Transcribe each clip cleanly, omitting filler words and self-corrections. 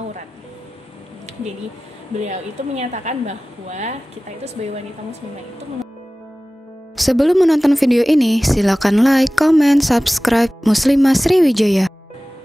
aurat. Jadi beliau itu menyatakan bahwa kita itu sebagai wanita muslimah itu Sebelum menonton video ini, silakan like, comment, subscribe Muslimah Sriwijaya.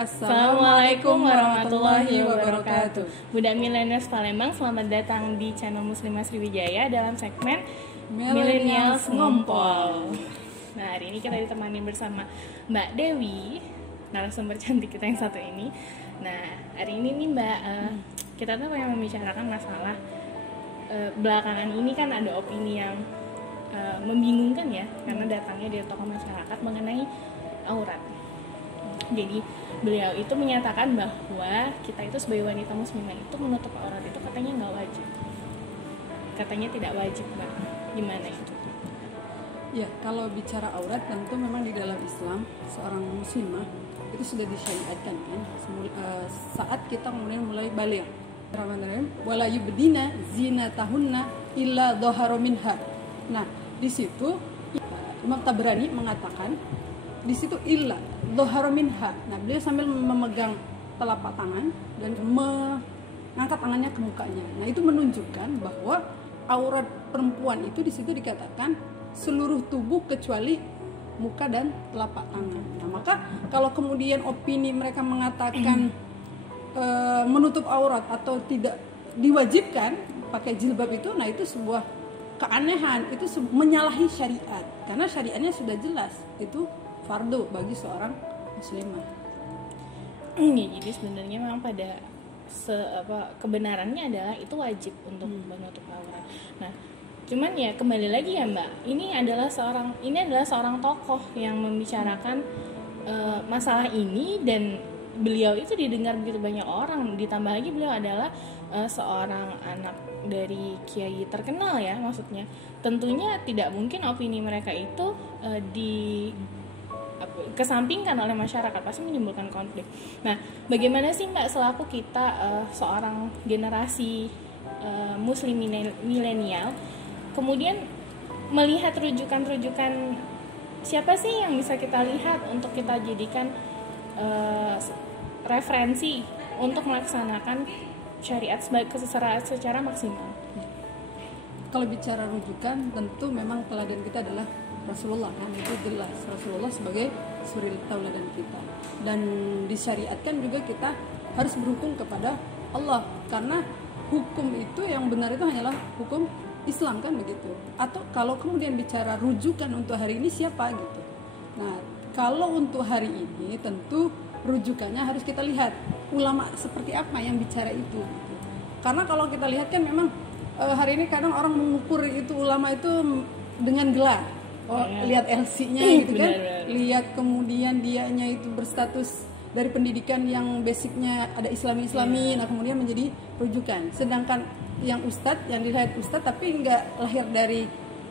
Assalamualaikum warahmatullahi wabarakatuh. Budak Millennials Palembang, selamat datang di channel Muslimah Sriwijaya dalam segmen Millennials Ngompol. Nah, hari ini kita ditemani bersama Mbak Dewi, narasumber cantik kita yang satu ini. Nah, hari ini nih Mbak, kita tuh yang membicarakan masalah belakangan ini kan ada opini yang membingungkan ya, karena datangnya dari tokoh masyarakat mengenai aurat. Jadi beliau itu menyatakan bahwa kita itu sebagai wanita muslimah itu menutup aurat itu katanya nggak wajib, katanya tidak wajib Mbak. Gimana itu? Ya, kalau bicara aurat tentu memang di dalam Islam seorang muslimah itu sudah disyariatkan kan saat kita kemudian mulai baligh. Bismillahirrahmanirrahim. Wala yubdina zinatahunna illa dhahara minha. Nah, di situ Imam Tabrani mengatakan di situ illa dhahara minha. Nah, beliau sambil memegang telapak tangan dan mengangkat tangannya ke mukanya. Nah, itu menunjukkan bahwa aurat perempuan itu di situ dikatakan seluruh tubuh kecuali muka dan telapak tangan. Nah, maka kalau kemudian opini mereka mengatakan menutup aurat atau tidak diwajibkan pakai jilbab itu, nah itu sebuah keanehan, itu menyalahi syariat. Karena syariatnya sudah jelas, itu fardu bagi seorang muslimah. Jadi sebenarnya memang pada kebenarannya adalah itu wajib untuk menutup aurat. Nah, cuman ya kembali lagi ya Mbak, ini adalah seorang tokoh yang membicarakan masalah ini, dan beliau itu didengar begitu banyak orang. Ditambah lagi beliau adalah seorang anak dari kiai terkenal ya, maksudnya tentunya tidak mungkin opini mereka itu kesampingkan oleh masyarakat, pasti menimbulkan konflik. Nah, bagaimana sih Mbak selaku kita seorang generasi muslim milenial kemudian melihat rujukan-rujukan siapa sih yang bisa kita lihat untuk kita jadikan referensi untuk melaksanakan syariat secara maksimal? Kalau bicara rujukan, tentu memang teladan kita adalah Rasulullah kan, itu jelas Rasulullah sebagai suri tauladan kita. Dan disyariatkan juga kita harus berhukum kepada Allah, karena hukum itu yang benar itu hanyalah hukum Islam kan begitu. Atau kalau kemudian bicara rujukan untuk hari ini siapa gitu. Nah, kalau untuk hari ini tentu rujukannya harus kita lihat ulama seperti apa yang bicara itu gitu. Karena kalau kita lihat kan memang hari ini kadang orang mengukur itu ulama itu dengan gelar. Lihat LC-nya gitu kan. Lihat kemudian dianya itu berstatus dari pendidikan yang basicnya ada Islami, nah kemudian menjadi rujukan. Sedangkan yang ustadz, yang dilihat ustadz tapi nggak lahir dari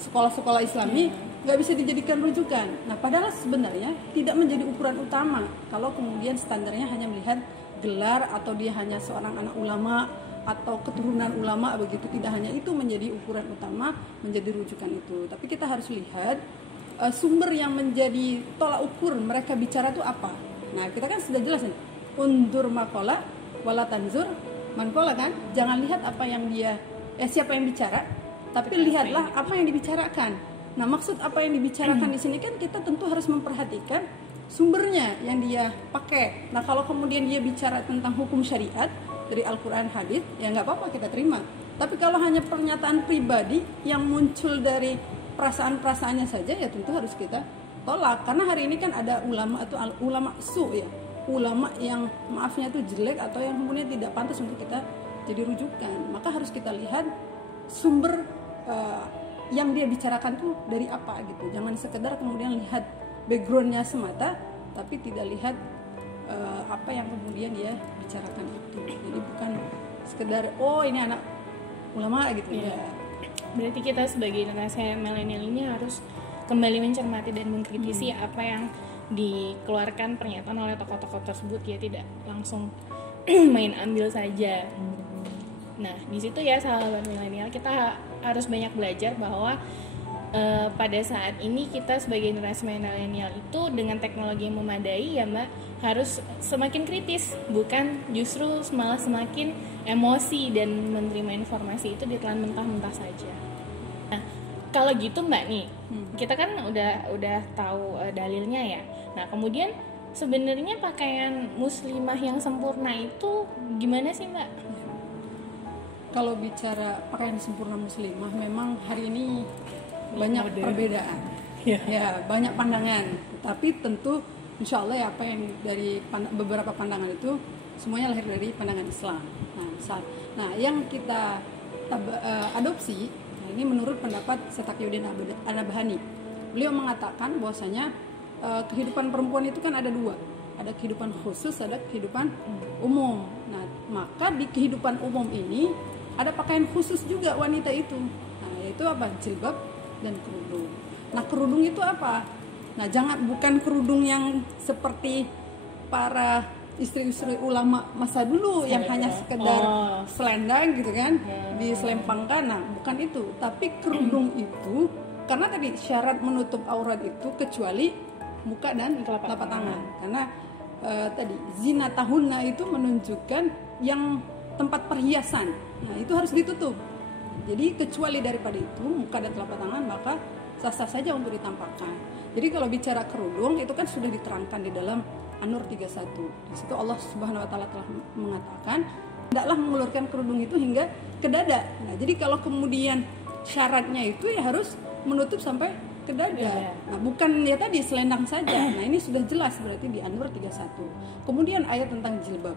sekolah-sekolah Islami, nggak bisa dijadikan rujukan. Nah, padahal sebenarnya tidak menjadi ukuran utama kalau kemudian standarnya hanya melihat gelar atau dia hanya seorang anak ulama atau keturunan ulama begitu. Tidak hanya itu menjadi ukuran utama, menjadi rujukan itu. Tapi kita harus lihat sumber yang menjadi tolak ukur mereka bicara itu apa. Nah, kita kan sudah jelas nih, undur makola wala tanzur mankola kan. Jangan lihat apa yang siapa yang bicara, tapi lihatlah apa yang dibicarakan. Nah, maksud apa yang dibicarakan di sini kan kita tentu harus memperhatikan sumbernya yang dia pakai. Nah, kalau kemudian dia bicara tentang hukum syariat dari Al-Quran hadits, ya nggak apa-apa kita terima. Tapi kalau hanya pernyataan pribadi yang muncul dari perasaan-perasaannya saja, ya tentu harus kita tolak. Karena hari ini kan ada ulama atau ulama su ya, ulama yang maafnya itu jelek atau yang kemudian tidak pantas untuk kita jadi rujukan. Maka harus kita lihat sumber yang dia bicarakan tuh dari apa gitu. Jangan sekedar kemudian lihat backgroundnya semata, tapi tidak lihat apa yang kemudian dia bicarakan itu. Jadi bukan sekedar ini anak ulama gitu ya. Berarti kita sebagai generasi milenial ini harus kembali mencermati dan mengkritisi apa yang dikeluarkan pernyataan oleh tokoh-tokoh tersebut, ya tidak langsung main ambil saja. Nah, di situ ya sahabat milenial kita harus banyak belajar bahwa pada saat ini kita sebagai generasi milenial itu dengan teknologi yang memadai ya Mbak, harus semakin kritis, bukan justru malah semakin emosi dan menerima informasi itu ditelan mentah-mentah saja. Nah, kalau gitu Mbak nih, kita kan udah tahu dalilnya ya. Nah, kemudian sebenarnya pakaian muslimah yang sempurna itu gimana sih Mbak? Kalau bicara pakaian sempurna muslimah, memang hari ini banyak perbedaan, ya banyak pandangan. Tapi tentu insya Allah ya, apa yang dari beberapa pandangan itu semuanya lahir dari pandangan Islam. Nah, yang kita adopsi, nah ini menurut pendapat Syekh Taqiyuddin An-Nabhani. Beliau mengatakan bahwasanya kehidupan perempuan itu kan ada dua, ada kehidupan khusus, ada kehidupan umum. Nah, maka di kehidupan umum ini ada pakaian khusus juga wanita itu. Nah, yaitu apa? Jilbab dan kerudung. Nah, kerudung itu apa? Nah, bukan kerudung yang seperti para istri-istri ulama masa dulu yang hanya sekedar selendang gitu kan, diselempangkan. Nah, bukan itu. Tapi kerudung itu karena tadi syarat menutup aurat itu kecuali muka dan telapak tangan. Karena tadi zinatahunna itu menunjukkan yang tempat perhiasan. Nah, itu harus ditutup. Jadi kecuali daripada itu muka dan telapak tangan, maka sah-sah saja untuk ditampakkan. Jadi kalau bicara kerudung itu kan sudah diterangkan di dalam An-Nur 31. Di situ Allah Subhanahu wa taala telah mengatakan, hendaklah mengulurkan kerudung itu hingga ke dada. Nah, jadi kalau kemudian syaratnya itu ya harus menutup sampai ke dada. Nah, bukan ya tadi selendang saja. Nah, ini sudah jelas berarti di An-Nur 31. Kemudian ayat tentang jilbab.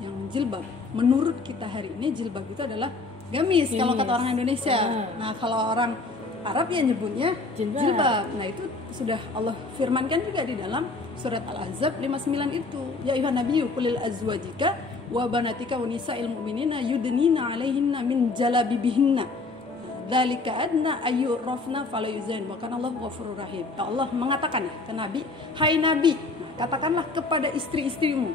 Yang jilbab, menurut kita hari ini jilbab itu adalah gamis kalau kata orang Indonesia. Nah, kalau orang Arab ya nyebutnya jilbab. Nah, itu sudah Allah firmankan juga di dalam surat Al-Ahzab 59 itu. Ya ayuhan nabiyyu qul lil azwajika wa banatika wa nisa'il mu'minina yudnina 'alaihinna min jalabibihinna. Dzalika adna ayyurafna fala yuzain. Wa kana Allahu ghafurur rahim. Ya Allah mengatakan ke Nabi, "Hai Nabi, katakanlah kepada istri-istrimu,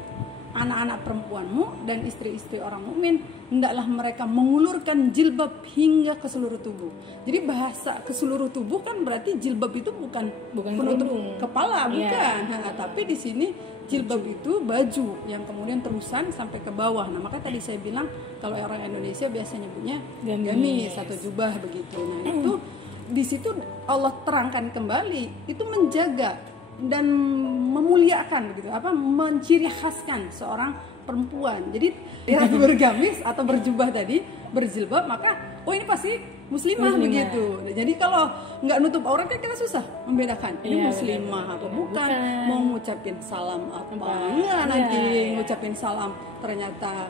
anak-anak perempuanmu dan istri-istri orang mukmin, hendaklah mereka mengulurkan jilbab hingga ke seluruh tubuh." Jadi bahasa ke seluruh tubuh kan berarti jilbab itu bukan penutup kepala, bukan. Nah, tapi di sini jilbab itu baju yang kemudian terusan sampai ke bawah. Nah, maka tadi saya bilang kalau orang Indonesia biasanya nyebutnya gamis atau jubah begitu. Nah, itu di situ Allah terangkan kembali itu menjaga dan memuliakan begitu, menciri khaskan seorang perempuan. Jadi dia bergamis atau berjubah tadi, berjilbab, maka ini pasti muslimah begitu. Jadi kalau nggak nutup aurat kan kita susah membedakan ini muslimah atau bukan. Mau ngucapin salam apa enggak, nanti ngucapin salam ternyata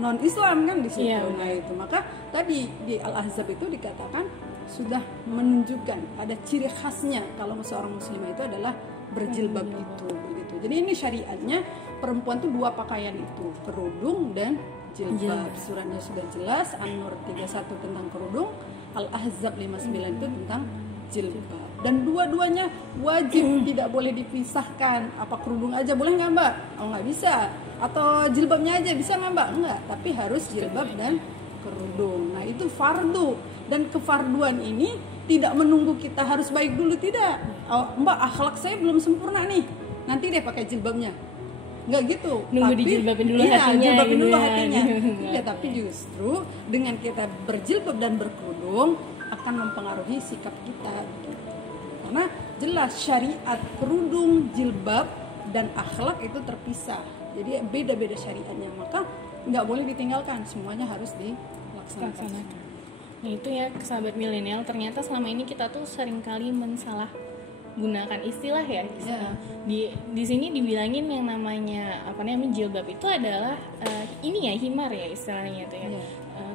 non Islam kan di situ. Nah, itu maka tadi di Al-Ahzab itu dikatakan sudah menunjukkan ada ciri khasnya kalau seorang muslimah itu adalah berjilbab itu begitu. Jadi ini syariatnya perempuan tuh dua pakaian itu, kerudung dan jilbab. Suratnya sudah jelas, An-Nur 31 tentang kerudung, Al-Ahzab 59 itu tentang jilbab. Dan dua-duanya wajib, tidak boleh dipisahkan. Apa kerudung aja boleh nggak Mbak? Oh nggak bisa. Atau jilbabnya aja bisa nggak Mbak? Nggak, tapi harus jilbab dan kerudung. Nah, itu fardu. Dan kefarduan ini tidak menunggu kita harus baik dulu, tidak. Mbak, akhlak saya belum sempurna nih, nanti deh pakai jilbabnya. Nggak gitu. Nunggu dijilbabin dulu hatinya. Jilbabin dulu hatinya. Tidak, tapi justru dengan kita berjilbab dan berkerudung akan mempengaruhi sikap kita. Karena jelas syariat kerudung, jilbab dan akhlak itu terpisah. Jadi beda-beda syariatnya. Maka nggak boleh ditinggalkan. Semuanya harus dilaksanakan. Nah, itu ya sahabat milenial, ternyata selama ini kita tuh seringkali mensalah gunakan istilah ya. Di sini dibilangin yang namanya jilbab itu adalah ini ya himar ya istilahnya itu ya.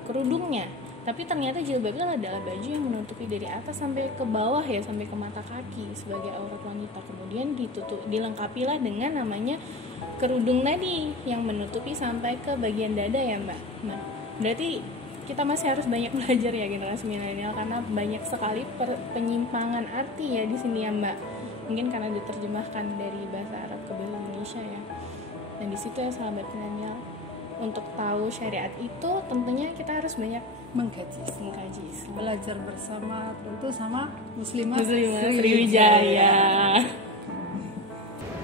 Kerudungnya. Tapi ternyata jilbab itu adalah baju yang menutupi dari atas sampai ke bawah ya, sampai ke mata kaki sebagai aurat wanita. Kemudian dilengkapilah dengan namanya kerudung tadi yang menutupi sampai ke bagian dada ya Mbak. Nah, berarti kita masih harus banyak belajar ya generasi milenial, karena banyak sekali penyimpangan arti ya di sini ya Mbak. Mungkin karena diterjemahkan dari bahasa Arab ke bahasa Indonesia ya. Dan di situ ya sahabat milenial, untuk tahu syariat itu tentunya kita harus banyak mengkaji, Islam. belajar bersama tentu sama Muslimah Sriwijaya.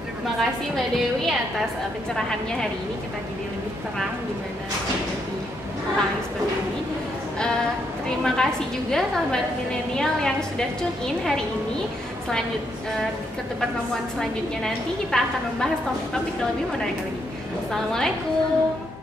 Terima kasih Mbak Dewi atas pencerahannya hari ini. Kita jadi lebih terang gimana menghadapi hal seperti ini. Terima kasih juga sahabat milenial yang sudah tune in hari ini. Ke pertemuan selanjutnya nanti kita akan membahas topik-topik yang lebih menarik lagi. Assalamualaikum.